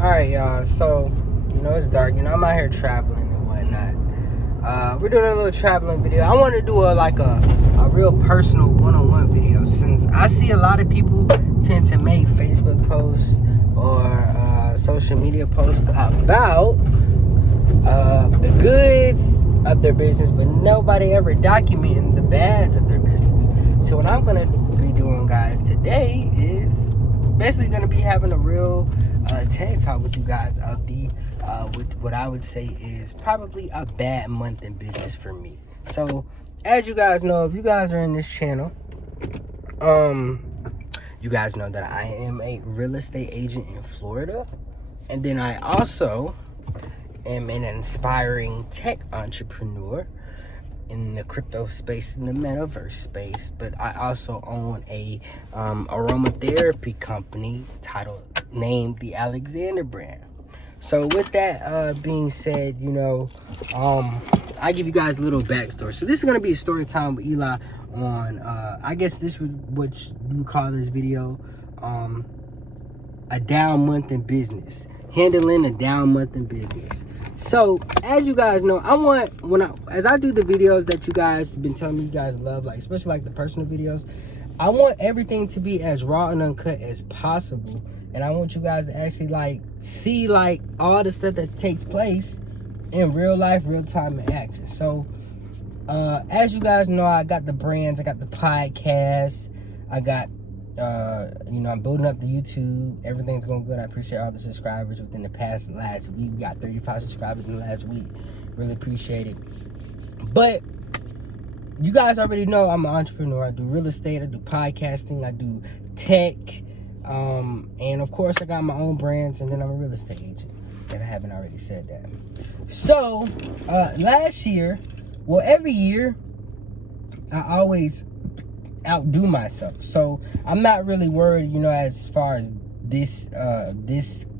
Alright, y'all. So, it's dark. I'm out here traveling and whatnot. We're doing a little traveling video. I want to do a real personal one-on-one video, since I see a lot of people tend to make Facebook posts or social media posts about the goods of their business, but nobody ever documenting the bads of their business. So what I'm going to be doing, guys, today is basically going to be having a real TED talk with you guys of with what I would say is probably a bad month in business for me. So as you guys know, if you guys are in this channel, you guys know that I am a real estate agent in Florida, and then I also am an inspiring tech entrepreneur in the crypto space, in the metaverse space. But I also own a aromatherapy company named the Alexander brand. So with that being said, I give you guys a little backstory. So this is gonna be a story time with Eli on I guess this was what you would this video, a down month in business, handling a down month in business. So as you guys know, as I do the videos that you guys have been telling me you guys love, like especially like the personal videos, I want everything to be as raw and uncut as possible, and I want you guys to actually see all the stuff that takes place in real life, real time in action. So as you guys know, I got the brands, I got the podcast, I got I'm building up the YouTube. Everything's going good. I appreciate all the subscribers within the last week. We got 35 subscribers in the last week. Really appreciate it. But you guys already know I'm an entrepreneur. I do real estate, I do podcasting, I do tech, and of course I got my own brands, and then I'm a real estate agent, if I haven't already said that. So last year, every year I always outdo myself, so I'm not really worried, as far as this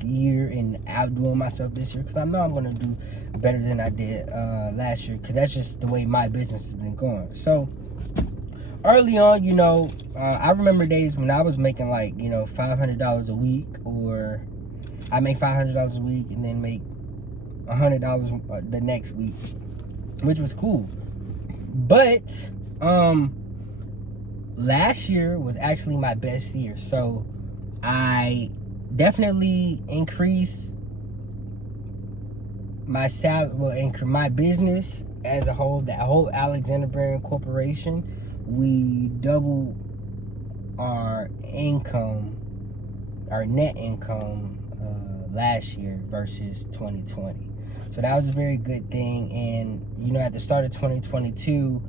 year and outdoing myself this year, because I know I'm going to do better than I did last year, because that's just the way my business has been going. So early on, I remember days when I was making $500 a week, or I make $500 a week and then make $100 the next week, which was cool. But last year was actually my best year, so I definitely increased my salary, my business as a whole, that whole Alexander Brand Corporation. We doubled our income, our net income, last year versus 2020. So that was a very good thing. And at the start of 2022,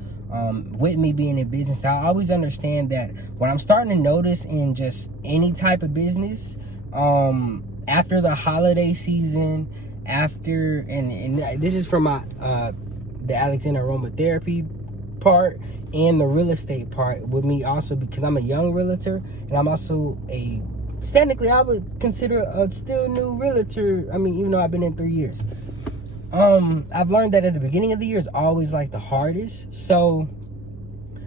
with me being in business, I always understand that when I'm starting to notice in just any type of business, after the holiday season, and this is from my the Alexander aromatherapy part and the real estate part with me also, because I'm a young realtor, and I'm also technically I would consider a still new realtor. I mean, even though I've been in 3 years. I've learned that at the beginning of the year is always the hardest. So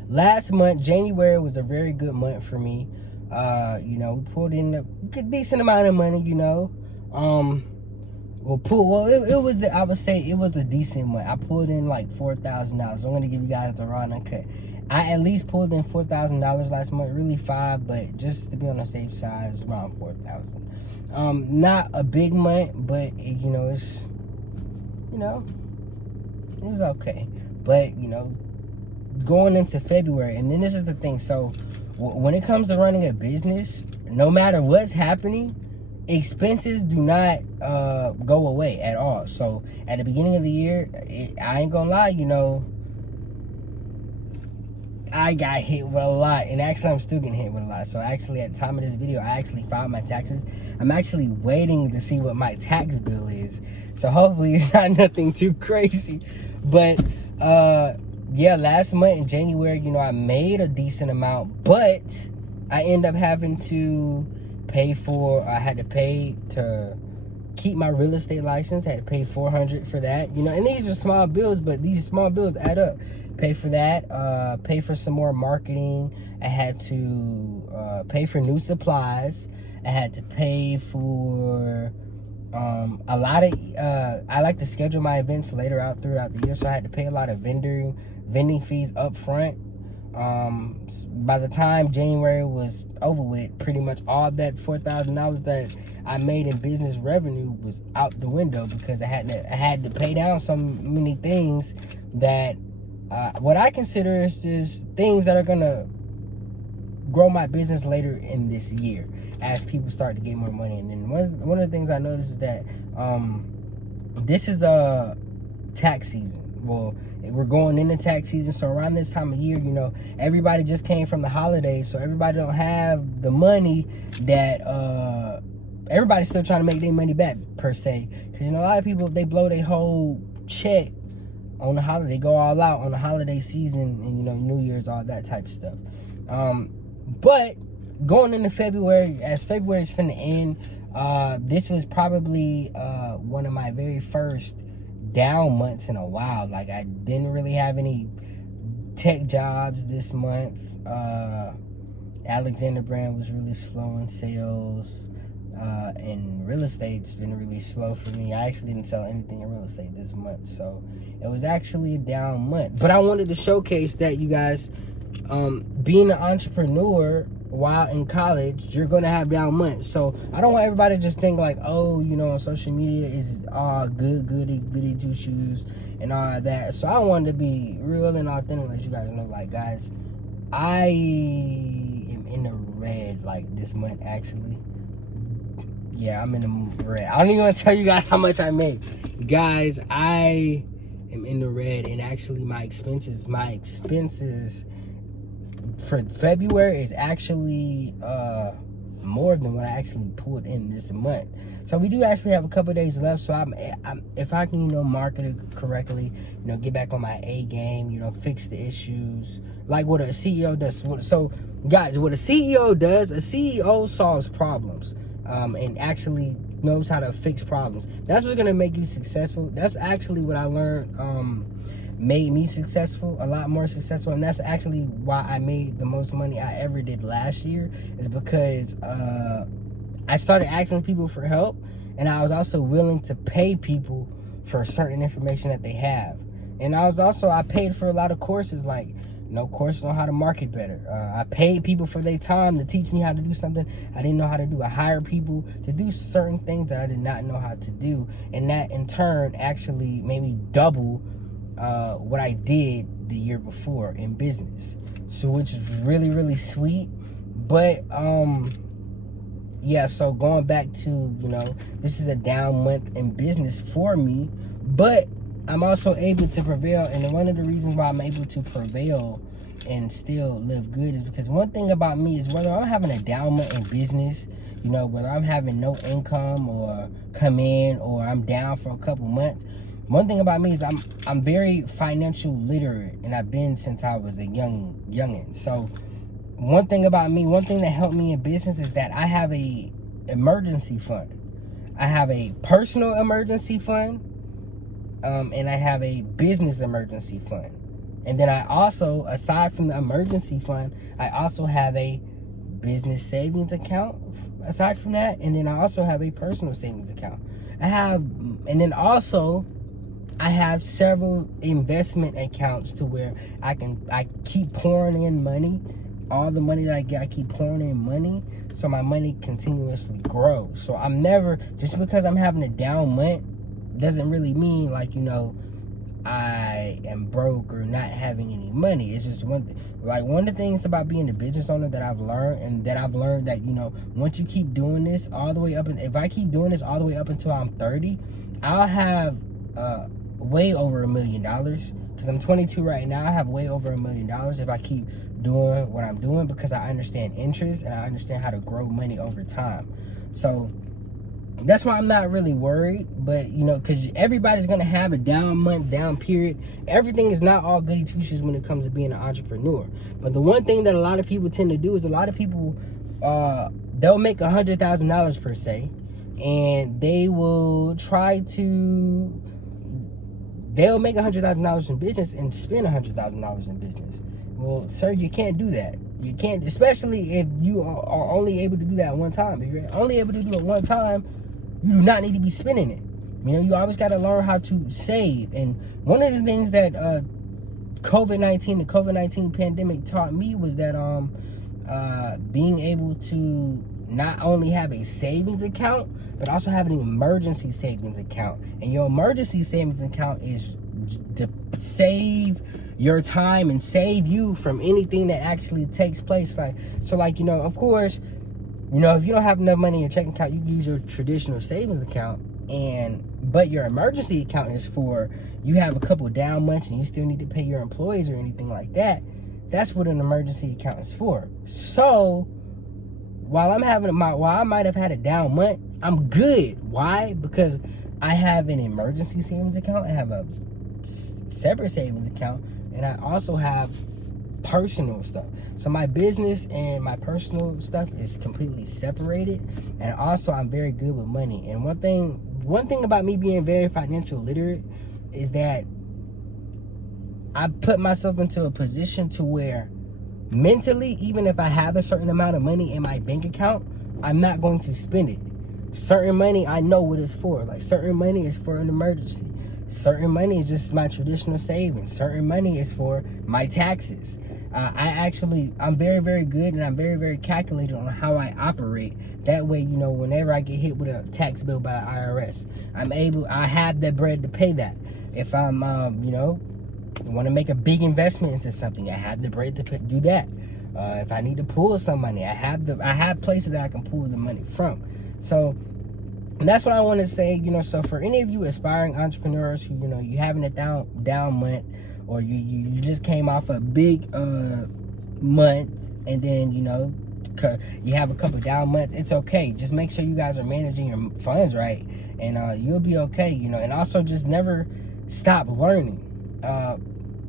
last month, January, was a very good month for me. We pulled in a decent amount of money, I would say it was a decent month. I pulled in $4,000. I'm going to give you guys the raw and uncut. I at least pulled in $4,000 last month, really $5,000, but just to be on the safe side, it's around $4,000. Not a big month, but it's, it was okay. But going into February, and then this is the thing. So when it comes to running a business, no matter what's happening, expenses do not go away at all. So at the beginning of the year, I ain't gonna lie, I got hit with a lot, and actually I'm still getting hit with a lot. So actually, at the time of this video, I actually filed my taxes. I'm actually waiting to see what my tax bill is, so hopefully it's not nothing too crazy. But yeah, last month in January, I made a decent amount, but I end up having to I had to pay to keep my real estate license. I had to pay $400 for that, and these are small bills, but these small bills add up. Pay for that, pay for some more marketing. I had to pay for new supplies. I had to pay for a lot of I like to schedule my events later out throughout the year, so I had to pay a lot of vending fees up front. By the time January was over with, pretty much all that $4,000 that I made in business revenue was out the window, because I had to pay down so many things that what I consider is just things that are gonna grow my business later in this year as people start to get more money. And then one of the things I noticed is that this is a tax season. Well, we're going into tax season, so around this time of year, you know, everybody just came from the holidays, so everybody don't have the money that everybody's still trying to make their money back, per se, because, you know, a lot of people, they blow their whole check on the holiday. They go all out on the holiday season, and, you know, New Year's, all that type of stuff. But going into February, as February is finna end, this was probably one of my very first down months in a while. Like, I didn't really have any tech jobs this month. Alexander Brand was really slow in sales, and real estate's been really slow for me. I actually didn't sell anything in real estate this month, so it was actually a down month. But I wanted to showcase that, you guys, being an entrepreneur while in college, you're gonna have down months. So I don't want everybody to just think like, oh, you know, on social media is all goody two shoes and all of that. So I wanted to be real and authentic, let you guys know, like, guys, I am in the red, like, this month, actually. Yeah, I'm in the red. I don't even want to tell you guys how much I made. Guys, I am in the red, and actually my expenses for February is actually more than what I actually pulled in this month. So we do actually have a couple days left. So I'm if I can, you know, market it correctly, you know, get back on my A game, you know, fix the issues like what a CEO does. So guys, what a CEO does, a CEO solves problems, and actually knows how to fix problems. That's what's gonna make you successful. That's actually what I learned made me successful, a lot more successful, and that's actually why I made the most money I ever did last year, is because I started asking people for help, and I was also willing to pay people for certain information that they have. And I paid for a lot of courses, like, you know, courses on how to market better. I paid people for their time to teach me how to do something I didn't know how to do. I hired people to do certain things that I did not know how to do, and that in turn actually made me double what I did the year before in business. So, which is really, really sweet. But yeah, so going back to, you know, this is a down month in business for me, but I'm also able to prevail. And one of the reasons why I'm able to prevail and still live good is because one thing about me is, whether I'm having a down month in business, you know, whether I'm having no income or come in, or I'm down for a couple months, one thing about me is I'm very financial literate, and I've been since I was a youngin'. So one thing about me, one thing that helped me in business is that I have a emergency fund. I have a personal emergency fund, and I have a business emergency fund. And then I also, aside from the emergency fund, I also have a business savings account aside from that. And then I also have a personal savings account. I have several investment accounts to where I keep pouring in money. All the money that I get, I keep pouring in money, so my money continuously grows. So I'm never, just because I'm having a down month doesn't really mean, like, you know, I am broke or not having any money. It's just one of the things about being a business owner that I've learned, that, you know, once you keep doing this all the way up, and if I keep doing this all the way up until I'm 30, I'll have way over $1 million. Because I'm 22 right now, I have way over $1 million if I keep doing what I'm doing, because I understand interest and I understand how to grow money over time. So that's why I'm not really worried. But, you know, because everybody's going to have a down month, down period. Everything is not all goody two shoes when it comes to being an entrepreneur. But the one thing that a lot of people tend to do is, a lot of people, they'll make $100,000 per se, and they'll make $100,000 in business and spend $100,000 in business. Well, sir, you can't do that. You can't, especially if you are only able to do that one time. If you're only able to do it one time, you do not need to be spending it. You know, you always got to learn how to save. And one of the things that the COVID-19 pandemic taught me was that being able to not only have a savings account, but also have an emergency savings account. And your emergency savings account is to save your time and save you from anything that actually takes place. Like, so like, you know, of course, you know, if you don't have enough money in your checking account, you can use your traditional savings account. But your emergency account is for, you have a couple down months and you still need to pay your employees or anything like that. That's what an emergency account is for. So while I might have had a down month, I'm good. Why? Because I have an emergency savings account. I have a separate savings account, and I also have personal stuff. So my business and my personal stuff is completely separated. And also, I'm very good with money. And one thing about me being very financial literate is that I put myself into a position to where mentally, even if I have a certain amount of money in my bank account, I'm not going to spend it. Certain money, I know what it's for. Like, certain money is for an emergency. Certain money is just my traditional savings. Certain money is for my taxes. I'm very, very good, and I'm very, very calculated on how I operate. That way, you know, whenever I get hit with a tax bill by the IRS, I have the bread to pay that. If I'm, you know, want to make a big investment into something, I have the bread to do that. If I need to pull some money, I have places that I can pull the money from. So that's what I want to say, you know. So for any of you aspiring entrepreneurs who, you know, you having a down month, or you just came off a big month, and then, you know, you have a couple down months, it's okay. Just make sure you guys are managing your funds right, and you'll be okay, you know. And also, just never stop learning.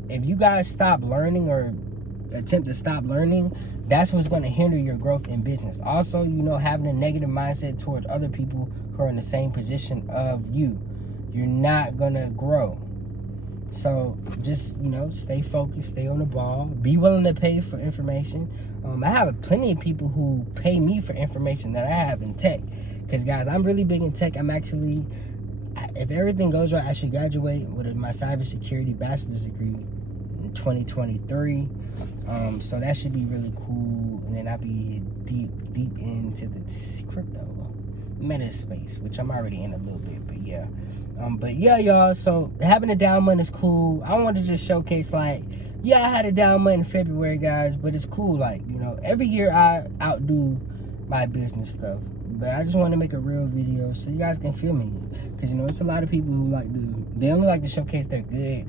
If you guys stop learning or attempt to stop learning, that's what's going to hinder your growth in business. Also, you know, having a negative mindset towards other people who are in the same position of you, you're not going to grow. So just, you know, stay focused, stay on the ball, be willing to pay for information. I have plenty of people who pay me for information that I have in tech, because guys, I'm really big in tech. I'm actually, if everything goes right, I should graduate with my cybersecurity bachelor's degree in 2023. So that should be really cool. And then I'll be deep into the crypto meta space, which I'm already in a little bit, but yeah. But yeah, y'all, so having a down month is cool. I want to just showcase, like, yeah, I had a down month in February, guys, but it's cool. Like, you know, every year I outdo my business stuff. But I just want to make a real video so you guys can feel me. Because, you know, it's a lot of people who they only like to showcase their good.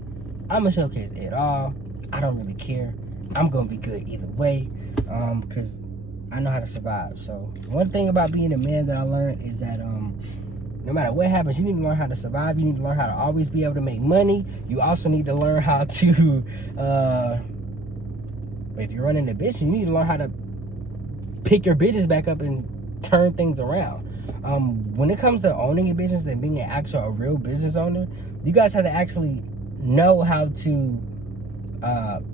I'm going to showcase it all. I don't really care. I'm going to be good either way, because I know how to survive. So one thing about being a man that I learned is that no matter what happens, you need to learn how to survive. You need to learn how to always be able to make money. You also need to learn how to, if you're running a business, you need to learn how to pick your business back up and turn things around. When it comes to owning a business and being a real business owner, you guys have to actually know how to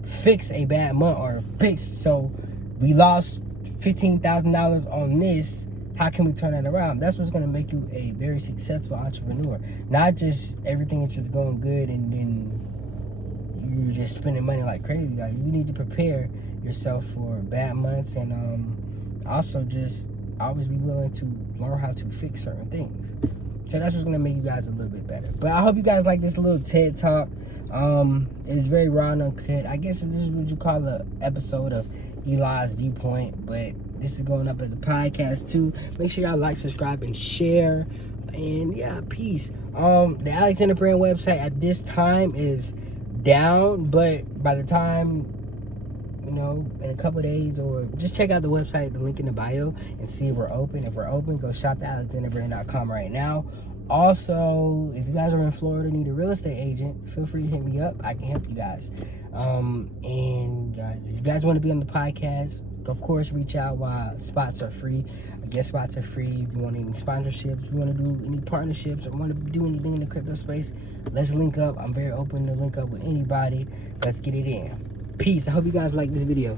fix a bad month, or so we lost $15,000 on this. How can we turn that around? That's what's going to make you a very successful entrepreneur. Not just everything is just going good and then you're just spending money like crazy. Like, you need to prepare yourself for bad months, and also just always be willing to learn how to fix certain things. So that's what's going to make you guys a little bit better. But I hope you guys like this little TED Talk. It's very raw and uncut. I guess this is what you call an episode of Eli's Viewpoint, but this is going up as a podcast too. Make sure y'all like, subscribe, and share. And yeah, peace. The Alexander Brand website at this time is down, but by the time, you know, in a couple days, or just check out the website, the link in the bio, and see if we're open. If we're open, go shop at alexanderbrand.com right now. Also, if you guys are in Florida, need a real estate agent, feel free to hit me up. I can help you guys. And guys, if you guys want to be on the podcast, of course, reach out while spots are free. Guest spots are free. If you want any sponsorships, if you want to do any partnerships, or want to do anything in the crypto space, let's link up. I'm very open to link up with anybody. Let's get it in. Peace. I hope you guys like this video.